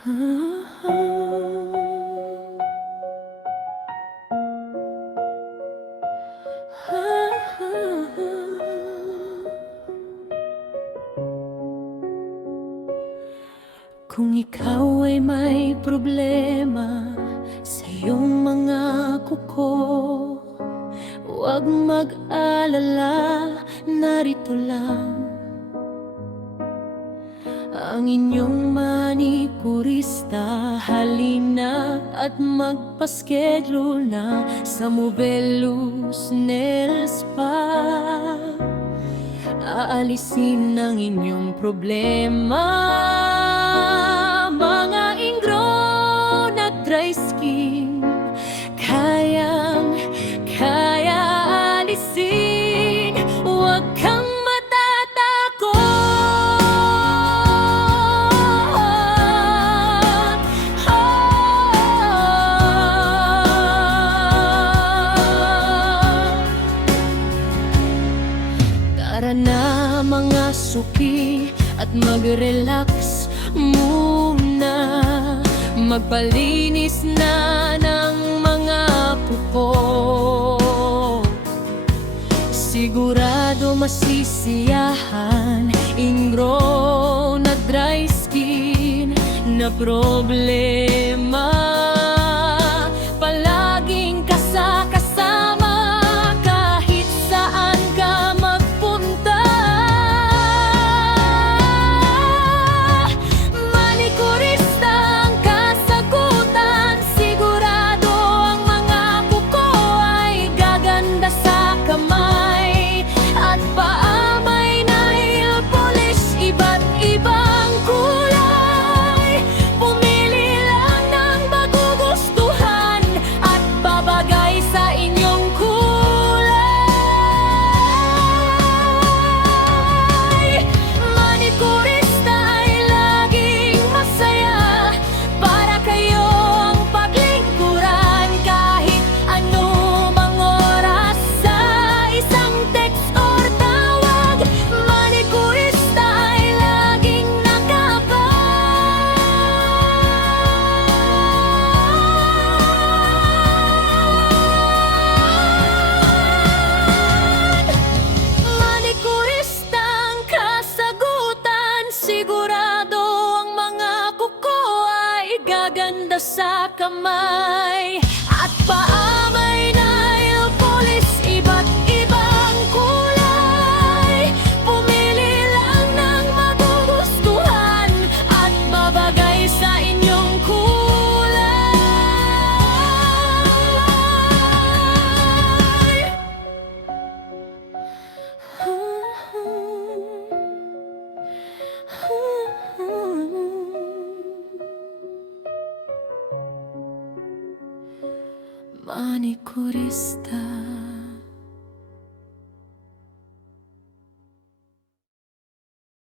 Kung ikaw ay may problema sa iyong mga kuko, huwag mag-alala, narito lang ang inyong manikurista. Halina at magpa-schedule na sa Movelus Nail Spa. Aalisin ang inyong problema, mga ingrown at dry skin. Kaya alisin, huwag kang matatakot. Tara na mga suki at mag-relax muna. Magpalinis na ng mga kuko. Sigurado masisiyahan, ingrown na dry skin na problema. Palaging kasama kahit saan ka magpunta. Manikurista ang kasagutan, sigurado ang mga kuko ay gaganda sa kamay. At paa may nail polish, iba't ibang kulay. Pumili lang ng magugustuhan at babagay sa inyong kulay. Manikurista ay laging masaya, para kayo ang paglingkuran. Kahit anumang oras, sa isang text or tawag, manikurista ay laging Manikurista ang kasagutan, sigurado ang mga kuko ay gaganda sa kamay. At paa may nail polish, iba't ibang kulay. Pumili lang ng magugustuhan at babagay sa inyong kulay. Manikurista.